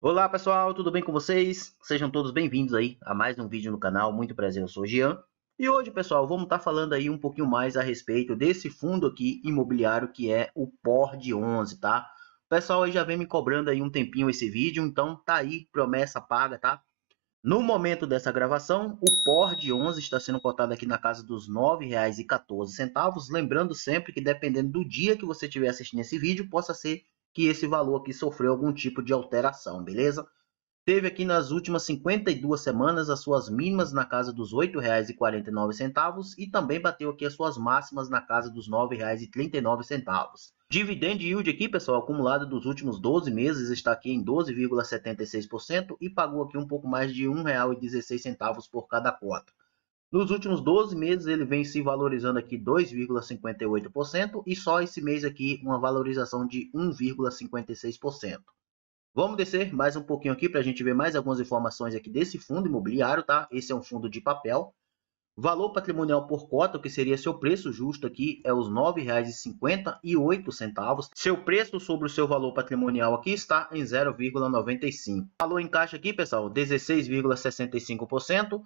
Olá pessoal, tudo bem com vocês? Sejam todos bem-vindos aí a mais um vídeo no canal. Muito prazer, eu sou o Jean. E hoje, pessoal, vamos estar falando aí um pouquinho mais a respeito desse fundo aqui imobiliário que é o PORD 11, tá? O pessoal aí já vem me cobrando aí um tempinho esse vídeo, então tá aí, promessa paga, tá? No momento dessa gravação, o PORD 11 está sendo cotado aqui na casa dos R$ 9,14. Lembrando sempre que dependendo do dia que você estiver assistindo esse vídeo, possa ser que esse valor aqui sofreu algum tipo de alteração, beleza? Teve aqui nas últimas 52 semanas as suas mínimas na casa dos R$ 8,49 e também bateu aqui as suas máximas na casa dos R$ 9,39. Dividend yield aqui, pessoal, acumulado dos últimos 12 meses está aqui em 12,76% e pagou aqui um pouco mais de R$ 1,16 por cada cota. Nos últimos 12 meses ele vem se valorizando aqui 2,58% e só esse mês aqui uma valorização de 1,56%. Vamos descer mais um pouquinho aqui para a gente ver mais algumas informações aqui desse fundo imobiliário, tá? Esse é um fundo de papel. Valor patrimonial por cota, que seria seu preço justo aqui, é os R$ 9,58. Seu preço sobre o seu valor patrimonial aqui está em 0,95. Valor em caixa aqui, pessoal, 16,65%.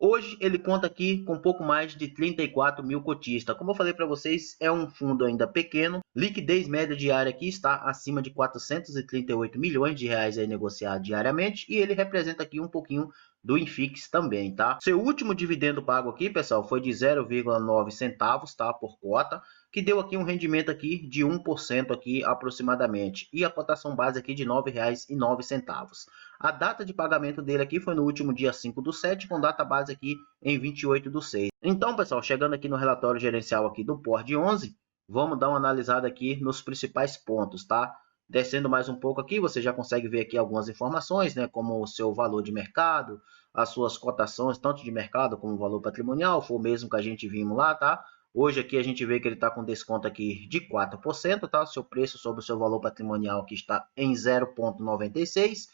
Hoje ele conta aqui com um pouco mais de 34 mil cotistas. Como eu falei para vocês, é um fundo ainda pequeno. Liquidez média diária aqui está acima de 438 milhões de reais aí negociado diariamente. E ele representa aqui um pouquinho do Infix também, tá? Seu último dividendo pago aqui, pessoal, foi de 0,9 centavos, tá? Por cota, que deu aqui um rendimento aqui de 1% aqui aproximadamente. E a cotação base aqui de R$ 9,09. A data de pagamento dele aqui foi no último dia 5/7, com data base aqui em 28/6. Então, pessoal, chegando aqui no relatório gerencial aqui do PORD 11, vamos dar uma analisada aqui nos principais pontos, tá? Descendo mais um pouco aqui, você já consegue ver aqui algumas informações, né? Como o seu valor de mercado, as suas cotações, tanto de mercado como valor patrimonial, foi o mesmo que a gente vimos lá, tá? Hoje aqui a gente vê que ele está com desconto aqui de 4%, tá? O seu preço sobre o seu valor patrimonial aqui está em 0,96.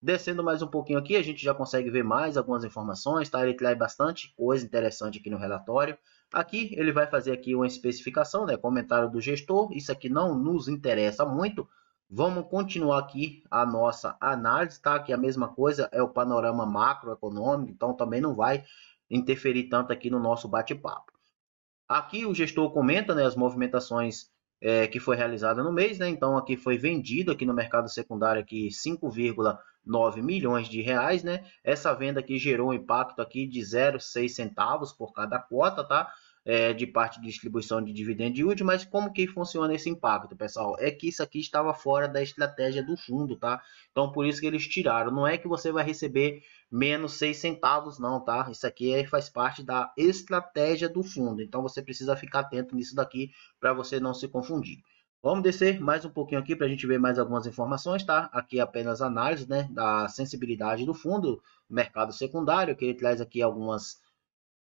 Descendo mais um pouquinho aqui, a gente já consegue ver mais algumas informações, tá? Ele traz bastante coisa interessante aqui no relatório. Aqui ele vai fazer aqui uma especificação, né? Comentário do gestor. Isso aqui não nos interessa muito. Vamos continuar aqui a nossa análise, tá? Que a mesma coisa é o panorama macroeconômico, então também não vai interferir tanto aqui no nosso bate-papo. Aqui o gestor comenta, né, as movimentações que foi realizada no mês, né? Então aqui foi vendido aqui no mercado secundário aqui 5,9 milhões de reais, né? Essa venda aqui gerou um impacto aqui de 0,6 centavos por cada cota, tá? De parte de distribuição de dividend yield, mas como que funciona esse impacto, pessoal? É que isso aqui estava fora da estratégia do fundo, tá? Então por isso que eles tiraram. Não é que você vai receber menos 6 centavos não, tá? Isso aqui faz parte da estratégia do fundo, então você precisa ficar atento nisso daqui para você não se confundir. Vamos descer mais um pouquinho aqui para a gente ver mais algumas informações, tá? Aqui apenas análise, né, da sensibilidade do fundo, mercado secundário, que ele traz aqui algumas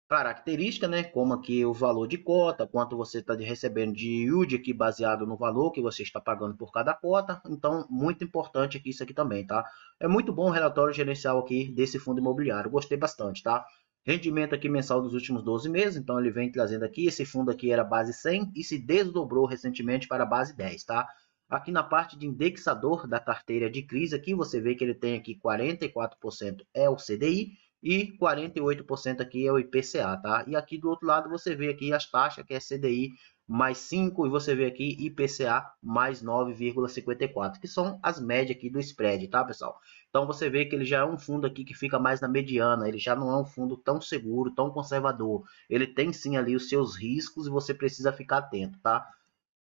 característica, né? Como aqui o valor de cota, quanto você está recebendo de yield aqui baseado no valor que você está pagando por cada cota. Então, muito importante aqui isso aqui também, tá? É muito bom o relatório gerencial aqui desse fundo imobiliário. Gostei bastante, tá? Rendimento aqui mensal dos últimos 12 meses, então ele vem trazendo aqui, esse fundo aqui era base 100 e se desdobrou recentemente para base 10, tá? Aqui na parte de indexador da carteira de crise, aqui você vê que ele tem aqui 44% é o CDI, e 48% aqui é o IPCA, tá? E aqui do outro lado você vê aqui as taxas, que é CDI mais 5 e você vê aqui IPCA mais 9,54, que são as médias aqui do spread, tá, pessoal? Então você vê que ele já é um fundo aqui que fica mais na mediana, ele já não é um fundo tão seguro, tão conservador. Ele tem sim ali os seus riscos e você precisa ficar atento, tá?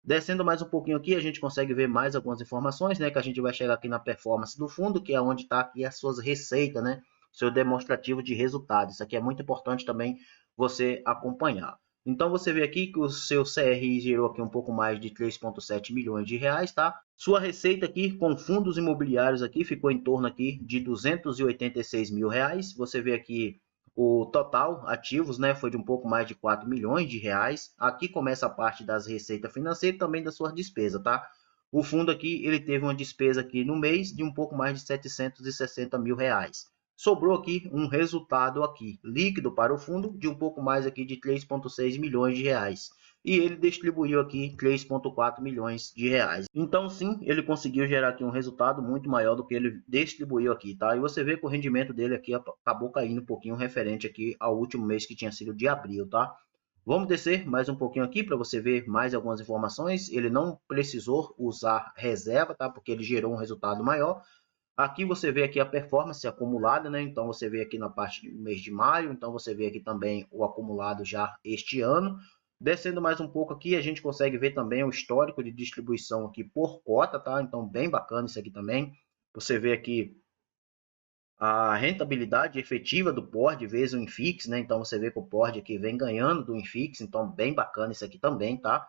Descendo mais um pouquinho aqui, a gente consegue ver mais algumas informações, né? Que a gente vai chegar aqui na performance do fundo, que é onde está aqui as suas receitas, né? Seu demonstrativo de resultados. Isso aqui é muito importante também você acompanhar. Então você vê aqui que o seu CRI gerou aqui um pouco mais de 3,7 milhões de reais, tá? Sua receita aqui com fundos imobiliários aqui ficou em torno aqui de 286 mil reais. Você vê aqui o total ativos, né, foi de um pouco mais de 4 milhões de reais. Aqui começa a parte das receitas financeiras e também das suas despesas, tá? O fundo aqui, ele teve uma despesa aqui no mês de um pouco mais de 760 mil reais. Sobrou aqui um resultado aqui líquido para o fundo de um pouco mais aqui de 3,6 milhões de reais. e ele distribuiu aqui 3,4 milhões de reais. Então sim, ele conseguiu gerar aqui um resultado muito maior do que ele distribuiu aqui, tá? E você vê que o rendimento dele aqui acabou caindo um pouquinho referente aqui ao último mês que tinha sido de abril, tá? Vamos descer mais um pouquinho aqui para você ver mais algumas informações. Ele não precisou usar reserva, tá? Porque ele gerou um resultado maior. Aqui você vê aqui a performance acumulada, né? Então você vê aqui na parte do mês de maio, então você vê aqui também o acumulado já este ano. Descendo mais um pouco aqui, a gente consegue ver também o histórico de distribuição aqui por cota, tá? Então bem bacana isso aqui também. Você vê aqui a rentabilidade efetiva do POR vezes o Infix, né? Então você vê que o POR aqui vem ganhando do Infix, então bem bacana isso aqui também, tá?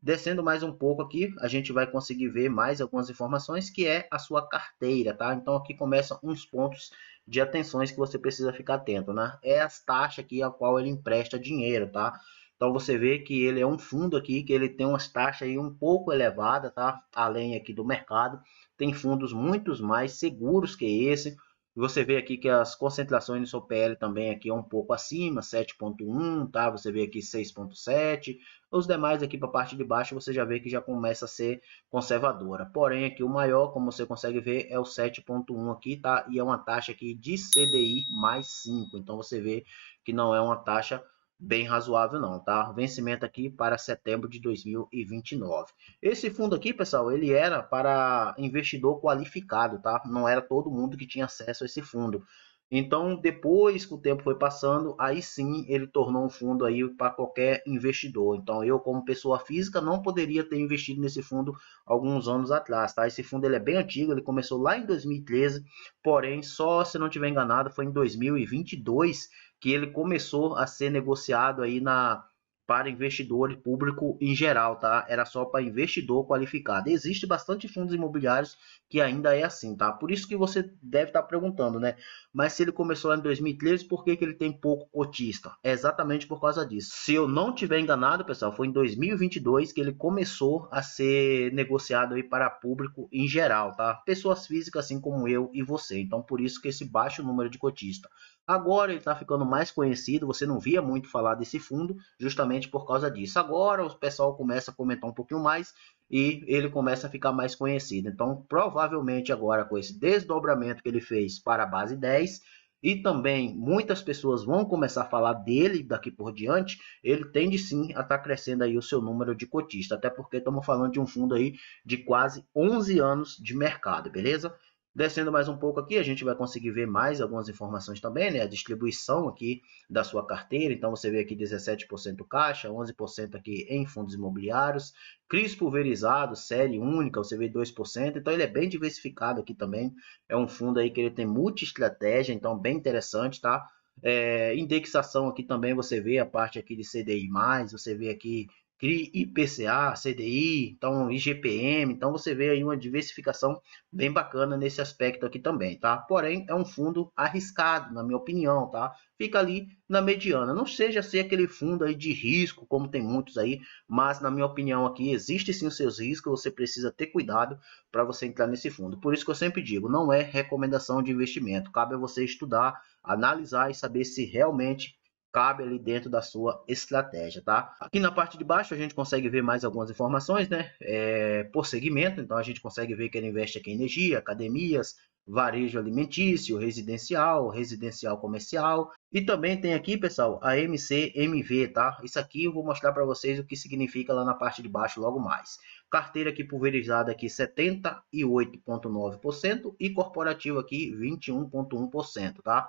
Descendo mais um pouco aqui, a gente vai conseguir ver mais algumas informações, que é a sua carteira, tá? Então aqui começam uns pontos de atenções que você precisa ficar atento, né? É as taxas aqui a qual ele empresta dinheiro, tá? Então você vê que ele é um fundo aqui que ele tem umas taxas aí um pouco elevadas, tá? Além aqui do mercado, tem fundos muito mais seguros que esse. Você vê aqui que as concentrações no seu PL também aqui é um pouco acima, 7,1, tá? Você vê aqui 6,7. Os demais aqui para a parte de baixo você já vê que já começa a ser conservadora. Porém aqui o maior, como você consegue ver, é o 7,1 aqui, tá? E é uma taxa aqui de CDI mais 5. Então você vê que não é uma taxa bem razoável não, tá? Vencimento aqui para setembro de 2029. Esse fundo aqui, pessoal, ele era para investidor qualificado, tá? Não era todo mundo que tinha acesso a esse fundo. Então, depois que o tempo foi passando, aí sim ele tornou um fundo aí para qualquer investidor. Então, eu como pessoa física não poderia ter investido nesse fundo alguns anos atrás, tá? Esse fundo ele é bem antigo, ele começou lá em 2013, porém, só se não tiver enganado, foi em 2022 que ele começou a ser negociado aí para investidor público em geral, tá? Era só para investidor qualificado. Existe bastante fundos imobiliários que ainda é assim, tá? Por isso que você deve estar perguntando, né? Mas se ele começou lá em 2013, por que ele tem pouco cotista? É exatamente por causa disso. Se eu não tiver enganado, pessoal, foi em 2022 que ele começou a ser negociado aí para público em geral, tá? Pessoas físicas assim como eu e você. Então, por isso que esse baixo número de cotista. Agora ele está ficando mais conhecido, você não via muito falar desse fundo, justamente por causa disso. Agora o pessoal começa a comentar um pouquinho mais e ele começa a ficar mais conhecido. Então, provavelmente agora com esse desdobramento que ele fez para a base 10 e também muitas pessoas vão começar a falar dele daqui por diante, ele tende sim a estar crescendo aí o seu número de cotistas, até porque estamos falando de um fundo aí de quase 11 anos de mercado, beleza? Descendo mais um pouco aqui, a gente vai conseguir ver mais algumas informações também, né? A distribuição aqui da sua carteira. Então, você vê aqui 17% caixa, 11% aqui em fundos imobiliários. CRIs pulverizado, série única, você vê 2%. Então, ele é bem diversificado aqui também. É um fundo aí que ele tem multi-estratégia, então bem interessante, tá? Indexação aqui também, você vê a parte aqui de CDI+, você vê aqui CRI, IPCA, CDI, então IGPM, então você vê aí uma diversificação bem bacana nesse aspecto aqui também, tá? Porém, é um fundo arriscado, na minha opinião, tá? Fica ali na mediana. Não seja ser aquele fundo aí de risco, como tem muitos aí, mas na minha opinião aqui, existe sim os seus riscos, você precisa ter cuidado para você entrar nesse fundo. Por isso que eu sempre digo, não é recomendação de investimento, cabe a você estudar, analisar e saber se realmente cabe ali dentro da sua estratégia, tá? Aqui na parte de baixo a gente consegue ver mais algumas informações, né? Por segmento, então a gente consegue ver que ele investe aqui em energia, academias, varejo alimentício, residencial, residencial comercial e também tem aqui, pessoal, a MCMV, tá? Isso aqui eu vou mostrar para vocês o que significa lá na parte de baixo logo mais. Carteira aqui pulverizada aqui 78,9% e corporativo aqui 21,1%, tá?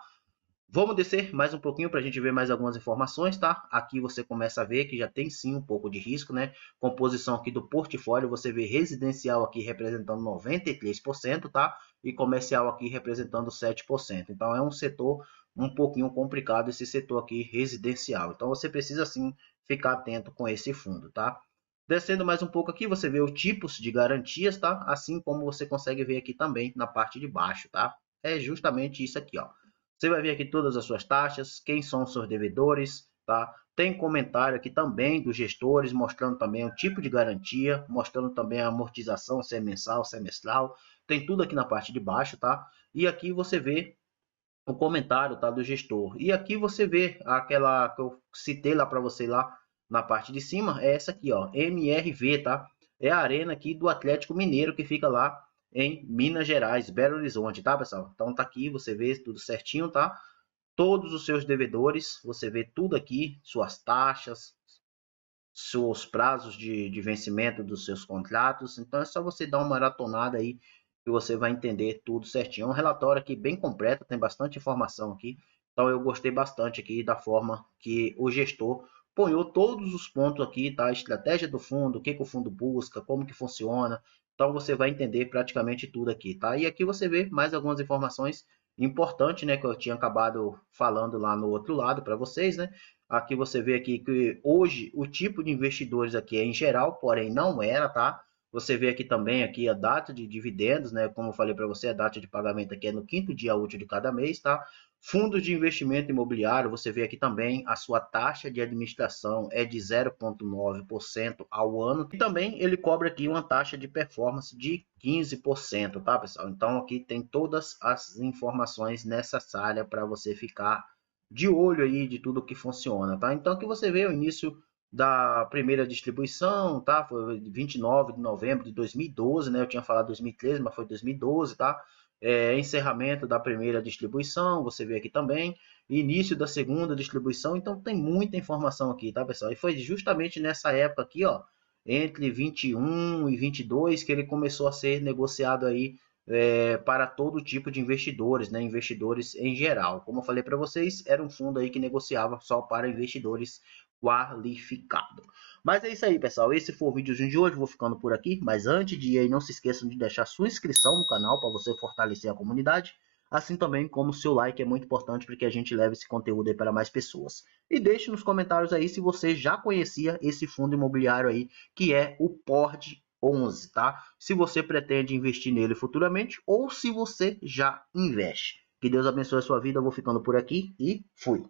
Vamos descer mais um pouquinho para a gente ver mais algumas informações, tá? Aqui você começa a ver que já tem sim um pouco de risco, né? Composição aqui do portfólio, você vê residencial aqui representando 93%, tá? E comercial aqui representando 7%. Então é um setor um pouquinho complicado esse setor aqui residencial. Então você precisa sim ficar atento com esse fundo, tá? Descendo mais um pouco aqui, você vê os tipos de garantias, tá? Assim como você consegue ver aqui também na parte de baixo, tá? É justamente isso aqui, ó. Você vai ver aqui todas as suas taxas, quem são os seus devedores, tá? Tem comentário aqui também dos gestores, mostrando também o tipo de garantia, mostrando também a amortização, se é mensal, se é semestral. Tem tudo aqui na parte de baixo, tá? E aqui você vê o comentário, tá, do gestor. E aqui você vê aquela que eu citei lá para você lá, na parte de cima é essa aqui, ó, MRV, tá? É a arena aqui do Atlético Mineiro que fica lá em Minas Gerais, Belo Horizonte, tá, pessoal? Então tá aqui, você vê tudo certinho, tá? Todos os seus devedores, você vê tudo aqui, suas taxas, seus prazos de vencimento dos seus contratos. Então é só você dar uma maratonada aí que você vai entender tudo certinho. É um relatório aqui bem completo, tem bastante informação aqui. Então eu gostei bastante aqui da forma que o gestor ponhou todos os pontos aqui, tá? A estratégia do fundo, o que, que o fundo busca, como que funciona. Então você vai entender praticamente tudo aqui, tá? E aqui você vê mais algumas informações importantes, né, que eu tinha acabado falando lá no outro lado para vocês, né? Aqui você vê aqui que hoje o tipo de investidores aqui é em geral, porém não era, tá? Você vê aqui também aqui a data de dividendos, né? Como eu falei para você, a data de pagamento aqui é no quinto dia útil de cada mês, tá? Fundos de investimento imobiliário, você vê aqui também a sua taxa de administração é de 0,9% ao ano. E também ele cobra aqui uma taxa de performance de 15%, tá, pessoal? Então aqui tem todas as informações necessárias para você ficar de olho aí de tudo que funciona, tá? Então aqui você vê o início da primeira distribuição, tá? Foi 29 de novembro de 2012, né? Eu tinha falado 2013, mas foi 2012, tá? Encerramento da primeira distribuição, você vê aqui também, início da segunda distribuição, então tem muita informação aqui, tá, pessoal? E foi justamente nessa época aqui, ó, entre 21 e 22 que ele começou a ser negociado aí para todo tipo de investidores, né? Investidores em geral. Como eu falei para vocês, era um fundo aí que negociava só para investidores qualificados. Mas é isso aí, pessoal. Esse foi o vídeozinho de hoje. Vou ficando por aqui. Mas antes de ir aí, não se esqueçam de deixar sua inscrição no canal para você fortalecer a comunidade. Assim também como o seu like é muito importante para que a gente leve esse conteúdo aí para mais pessoas. E deixe nos comentários aí se você já conhecia esse fundo imobiliário aí, que é o PORD 11, tá? Se você pretende investir nele futuramente ou se você já investe. Que Deus abençoe a sua vida. Eu vou ficando por aqui e fui.